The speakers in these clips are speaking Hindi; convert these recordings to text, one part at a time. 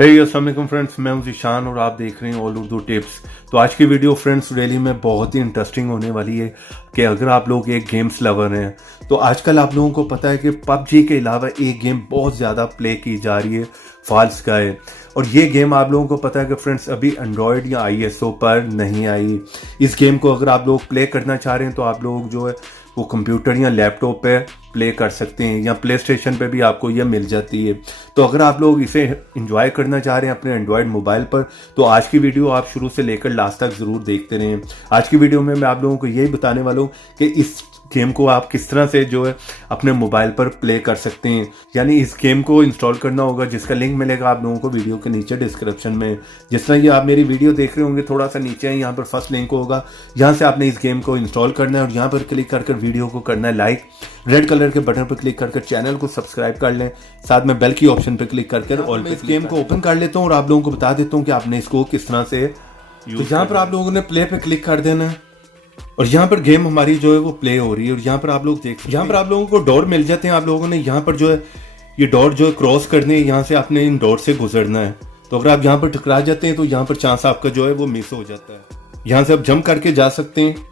अस्सलाम वालेकुम फ्रेंड्स, मैं हूं ज़ीशान और आप देख रहे हैं ऑल उर्दू टिप्स। तो आज की वीडियो फ्रेंड्स रियली में बहुत ही इंटरेस्टिंग होने वाली है कि अगर आप लोग एक गेम्स लवर हैं तो आजकल आप लोगों को पता है कि पबजी के अलावा एक गेम बहुत ज़्यादा प्ले की जा रही है, फॉल्स स्काई। और ये गेम आप लोगों को पता है कि फ्रेंड्स अभी एंड्रॉयड या आईएसओ पर नहीं आई। इस गेम को अगर आप लोग प्ले करना चाह रहे हैं तो आप लोग जो है वो कंप्यूटर या लैपटॉप पे प्ले कर सकते हैं या प्ले स्टेशन पे भी आपको ये मिल जाती है। तो अगर आप लोग इसे एंजॉय करना चाह रहे हैं अपने एंड्रॉयड मोबाइल पर तो आज की वीडियो आप शुरू से लेकर लास्ट तक ज़रूर देखते रहें। आज की वीडियो में मैं आप लोगों को यही बताने वाला हूँ कि इस गेम को आप किस तरह से जो है अपने मोबाइल पर प्ले कर सकते हैं। यानी इस गेम को इंस्टॉल करना होगा, जिसका लिंक मिलेगा आप लोगों को वीडियो के नीचे डिस्क्रिप्शन में। जिस तरह ये आप मेरी वीडियो देख रहे होंगे, थोड़ा सा नीचे है, यहाँ पर फर्स्ट लिंक होगा, यहाँ से आपने इस गेम को इंस्टॉल करना है और यहाँ पर क्लिक कर वीडियो को करना है लाइक। रेड कलर के बटन पर क्लिक कर चैनल को सब्सक्राइब कर लें, साथ में बेल की ऑप्शन पर क्लिक कर ऑल पे। इस गेम को ओपन कर लेता हूँ और आप लोगों को बता देता हूँ कि आपने इसको किस तरह से। तो यहाँ पर आप लोगों ने प्ले पे क्लिक कर देना है और यहाँ पर गेम हमारी जो है वो प्ले हो रही है। और यहाँ पर आप लोग देख, यहाँ पर आप लोगों को डोर मिल जाते हैं। आप लोगों ने यहाँ पर जो है ये डोर जो है क्रॉस करने, यहाँ से आपने इन डोर से गुजरना है। तो अगर आप यहाँ पर टकरा जाते हैं तो यहाँ पर चांस आपका जो है वो मिस हो जाता है। यहाँ से आप जंप करके जा सकते हैं।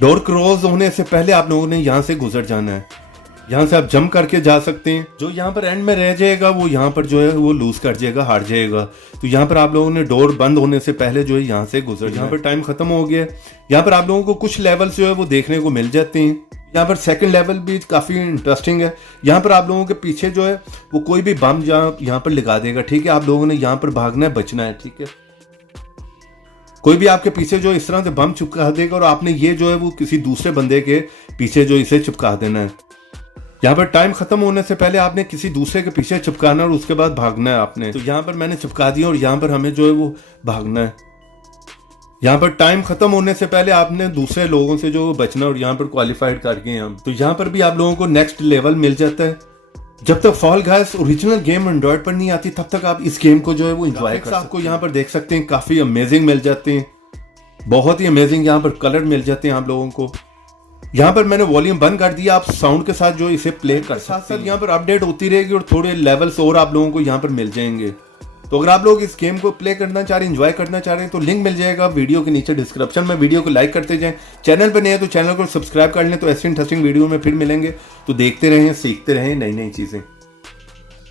डोर क्रॉस होने से पहले आप लोगों ने यहाँ से गुजर जाना है। यहाँ से आप जंप करके जा सकते हैं। जो यहाँ पर एंड में रह जाएगा वो यहाँ पर जो है वो लूज कर जाएगा, हार जाएगा। तो यहाँ पर आप लोगों ने डोर बंद होने से पहले जो है यहाँ से गुजर। यहाँ पर टाइम खत्म हो गया। यहाँ पर आप लोगों को कुछ लेवल जो है वो देखने को मिल जाते हैं। यहाँ पर सेकंड लेवल भी काफ़ी इंटरेस्टिंग है। यहाँ पर आप लोगों के पीछे जो है वो कोई भी बम यहाँ पर लगा देगा, ठीक है। आप लोगों ने यहाँ पर भागना है, बचना है, ठीक है। कोई भी आपके पीछे जो इस तरह से बम चिपका देगा और आपने ये जो है वो किसी दूसरे बंदे के पीछे जो इसे चिपका देना है। यहाँ पर टाइम खत्म होने से पहले आपने किसी दूसरे के पीछे चिपकाना और उसके बाद भागना है आपने। तो यहाँ पर मैंने चिपका दिया और यहाँ पर हमें जो है वो भागना है। यहाँ पर टाइम खत्म होने से पहले आपने दूसरे लोगों से जो बचना और यहाँ पर क्वालिफाइड कर गए हम। तो यहाँ पर भी आप लोगों को नेक्स्ट लेवल मिल जाता है। जब तक fall guys original game Android पर नहीं आती तब तक आप इस गेम को जो है वो एंजॉय कर सकते हैं। आपको यहाँ पर देख सकते हैं काफी अमेजिंग मिल जाते हैं, बहुत ही अमेजिंग यहाँ पर कलर मिल जाते हैं आप लोगों को। यहाँ पर मैंने वॉल्यूम बंद कर दिया, आप साउंड के साथ जो इसे प्ले कर सकते हैं। यहाँ पर अपडेट होती रहेगी और थोड़े लेवल्स और आप लोगों को यहाँ पर मिल जाएंगे। तो अगर आप लोग इस गेम को प्ले करना चाह रहे हैं, एंजॉय करना चाह रहे हैं तो लिंक मिल जाएगा वीडियो के नीचे डिस्क्रिप्शन में। वीडियो को लाइक करते जाएं, चैनल पर नए हैं तो चैनल को सब्सक्राइब कर लें। तो ऐसी इंटरेस्टिंग वीडियो में फिर मिलेंगे। तो देखते रहें, सीखते रहें नई नई चीज़ें।